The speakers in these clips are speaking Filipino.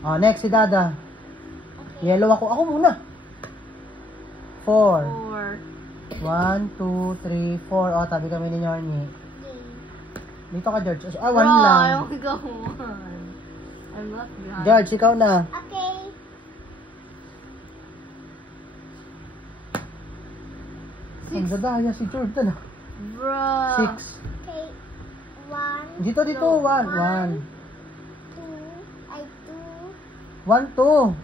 Oh, next si Dada. Yellow ako. Ako muna. 4. 1, 2, 3, 4. Oh, tabi kami ni Yornie. Dito ka, George. Ah, 1 lang. I only got 1. I'm not behind. George, ikaw na. Okay. Ang dadaya si Jordan. Bruh. 6. Okay. 1, Dito, 1. 1. 2, ay 1, 2.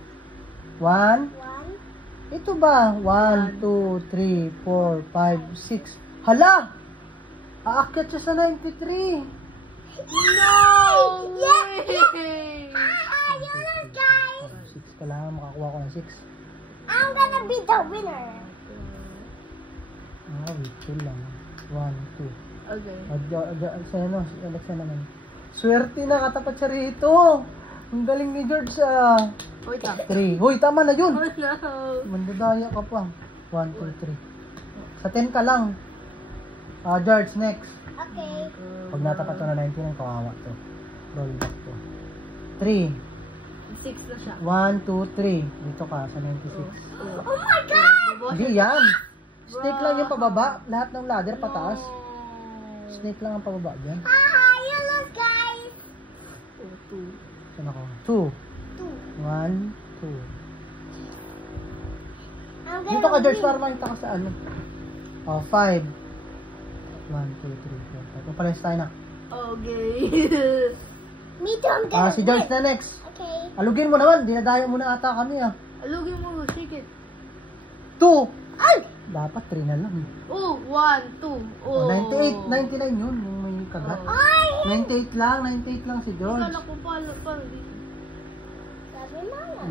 1. 2, 1. Ito ba? 1, 2, 3, 4, 5, 6. Hala! Aakyat siya sa 93. No way! You know, guys, 6 ka lang. Makakuha ko ng 6. I'm gonna be the winner. Ah, wait. Chill lang. 1, 2. Okay. Sa'yo no, si Alexa naman. Swerte na, katapat siya rito. Ang galing ni George ah. Wait lang. 3. Hoy, tama na yun. Oh no. Mandadaya ka pa. 1, 2, 3. Sa 10 ka lang. Ah, George, next. Okay. Pag natapat to na 99, kawawa to. Roll back to. 3. 6 na siya. 1, 2, 3. Dito ka sa 96. Oh my God! Hindi yan. Snake lang yung pababa. Lahat ng ladder pataas. Snake lang ang pababa dyan. You look, guys. 2. Saan ako? 2. 2. 1, 2. I'm Dito ka, George, para makita ka sa ano. Oh, 5. 1, 2, 3, 4, 5. Papalis tayo na. Okay. Me too, I'm gonna Si George win. na next. Okay. Alugin mo naman. Dinadayo mo na ata kami ah. Alugin mo, shake it. 2. Ay! Dapat 3 na lang. Oh, 1, 2. Oh, Oh. 98. 99 yun. Yung may kagat. Oh. Ay! 98 lang. 98 lang si George. Kala ko paano dito. Sabi mo na.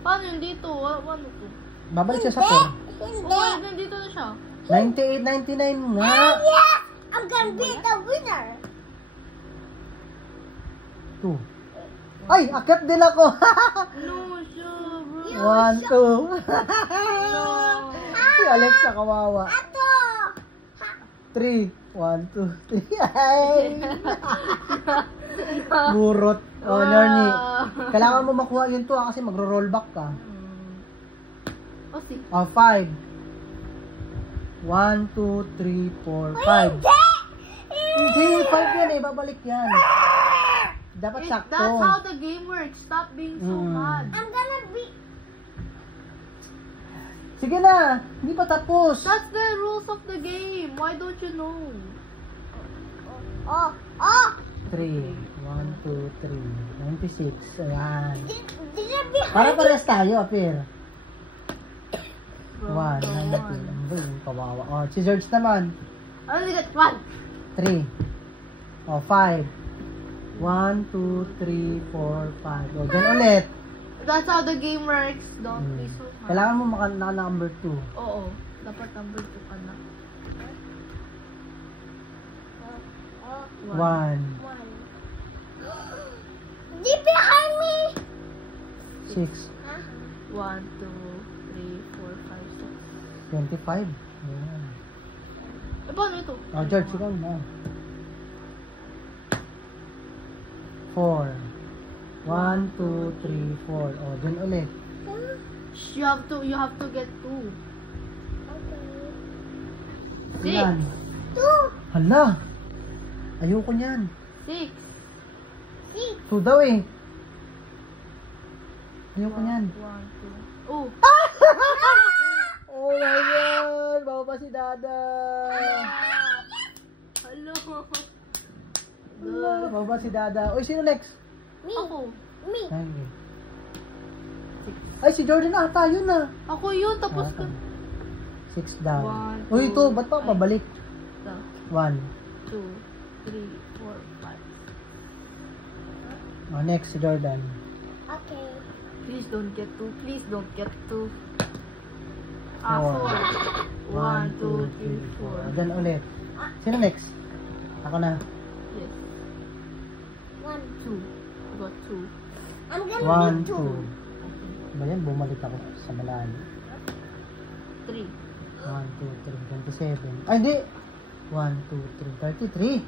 Paano yung dito? Ano to? Babalik siya sa pair. Hindi. Oh, nandito na siya. 98, 99 nga. Yes! I'm gonna be the winner. 2. Ay, akyat din ako. No, siya, bro. 1, 2. Si Alexa kawawa. Ato! 3. 1, 2, 3. Ay! Burot. Oh, Narnie. Kailangan mo makuha yun to kasi magro-roll back ka. Oh, 6. Oh, 5. 1, 2, 3, 4, 5. Hindi, 5 yan eh. Babalik yan. Dapat sakto. That's how the game works. Stop being so mad. I'm gonna be... Sige na. Hindi pa tapos. That's the rules of the game. Why don't you know? Oh! Oh! 3. 1, 2, 3. 96. Ayan. Did it be Para pares tayo, Apir. Bro, 1. Ang kawawa. Oh, si George naman. I only got 1. 3. Oh, 5. 1, 2, 3, 4, 5. Oh, dyan ulit. That's how the game works. Don't be so mad. Kailangan mo naka-number 2. Oo. Dapat number 2 ka na. 1. 1? Di behind me! 6. 1, 2, 3, 4, 5, 6. 25. Ayan. Eh, paano ito? Oh, George, ikaw na. 4. 1, 2, 3, 4. Oh, dyan ulit. You have to get 2. Okay. Ilan? 2! Hala! Ayoko niyan. 6. 6! 2 daw eh. Ayoko niyan. 1, 2. Oh! Oh my God! Baba si Dada! Hello! Baba si Dada. Uy, sino next? Me! Ako. Me! Ay, si Jordan ata, yun na. Ako yun, tapos ka. 6 down. 1, Uy, ito, 2, ba't pa pabalik? 1. 2, 3, 4, 5. Oh, next si Jordan. Okay. Please don't get 2. Please don't get 2. 4. 1, 2, 3, 4. Diyan ulit. Sino next? Ako na. Yes. 1. 2. I got 2. I'm gonna 1, be 2. Ba yan? Bumalik ako sa malalim. 3. 1, 2, 3, 27. Ay, hindi! 1, 2, 3, 33.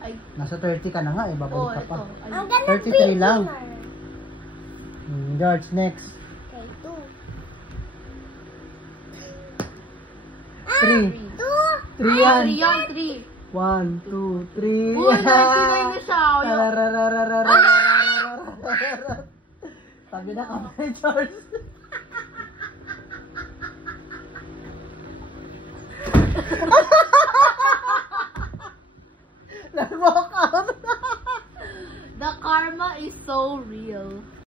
Ay. Nasa 30 ka na nga eh. Oh, Babalik ka ito. pa. Ay. I'm gonna 33 be lang. winner. George, next. Okay, 2. 3. 2. 3 yan. 3 yan, 3. 1, 2, 3. Uy, 99 na siya. Sabi na kami, George.